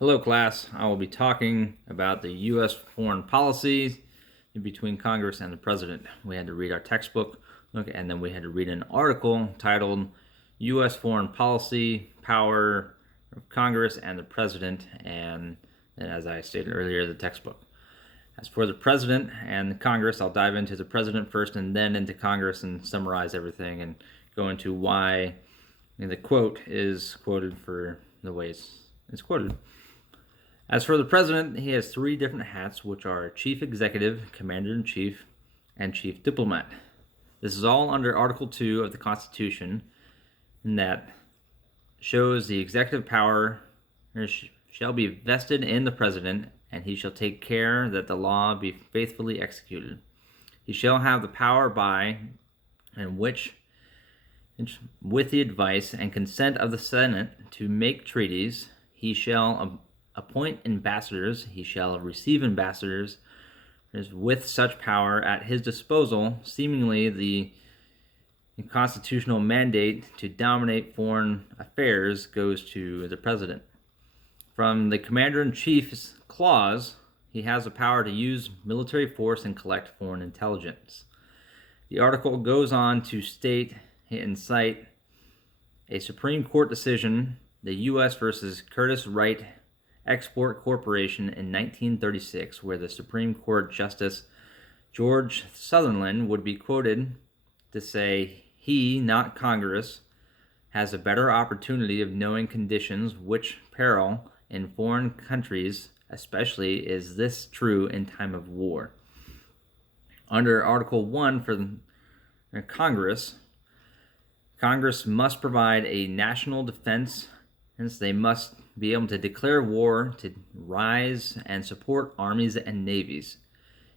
Hello class, I will be talking about the U.S. foreign policy in between Congress and the President. We had to read our textbook, and then we had to read an article titled U.S. Foreign Policy, Power of Congress and the President, and as I stated earlier, the textbook. As for the President and the Congress, I'll dive into the President first and then into Congress and summarize everything and go into why the quote is quoted for the ways it's quoted. As for the President, he has three different hats, which are Chief Executive, Commander-in-Chief, and Chief Diplomat. This is all under Article 2 of the Constitution, and that shows the executive power shall be vested in the President, and he shall take care that the law be faithfully executed. He shall have the power by and which, with the advice and consent of the Senate, to make treaties. He shall appoint ambassadors. He shall receive ambassadors. With such power at his disposal, seemingly the constitutional mandate to dominate foreign affairs goes to the President. From the Commander-in-Chief's clause, he has the power to use military force and collect foreign intelligence. The article goes on to state and cite a Supreme Court decision, the U.S. versus Curtis Wright Export Corporation in 1936, where the Supreme Court Justice George Sutherland would be quoted to say, "He, not Congress, has a better opportunity of knowing conditions which peril in foreign countries, especially is this true in time of war." Under Article 1 for Congress must provide a national defense. Hence, they must be able to declare war, to rise and support armies and navies.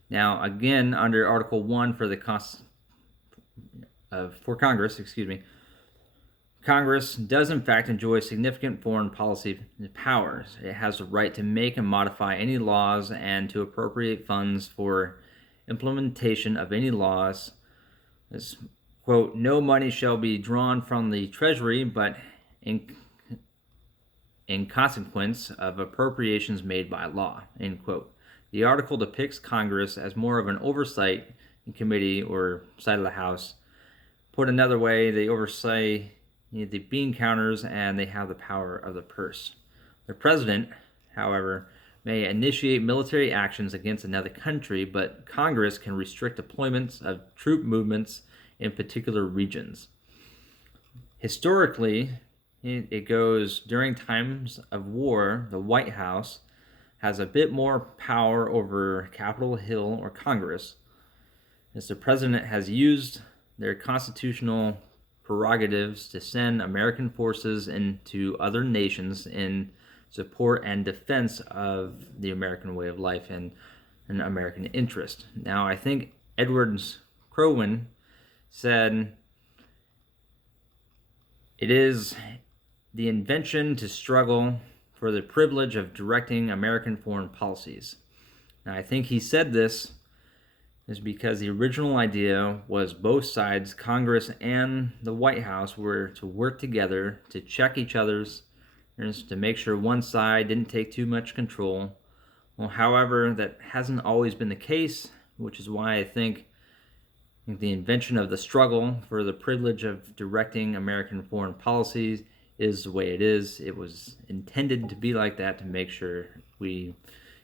Now, again, under Article 1 for Congress, Congress does in fact enjoy significant foreign policy powers. It has the right to make and modify any laws and to appropriate funds for implementation of any laws. As, quote, "No money shall be drawn from the Treasury, but in consequence of appropriations made by law," end quote. The article depicts Congress as more of an oversight committee or side of the House. Put another way, they oversee the bean counters and they have the power of the purse. The President, however, may initiate military actions against another country, but Congress can restrict deployments of troop movements in particular regions. Historically, it goes during times of war, the White House has a bit more power over Capitol Hill or Congress, as the President has used their constitutional prerogatives to send American forces into other nations in support and defense of the American way of life and an American interest. Now, I think Edward Crowin said, "It is the invention to struggle for the privilege of directing American foreign policies." Now, I think he said this is because the original idea was both sides, Congress and the White House, were to work together to check each other's, to make sure one side didn't take too much control. Well, however, that hasn't always been the case, which is why I think the invention of the struggle for the privilege of directing American foreign policies is the way it is. It was intended to be like that to make sure we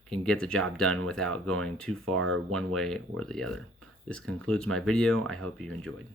can get the job done without going too far one way or the other. This concludes my video. I hope you enjoyed.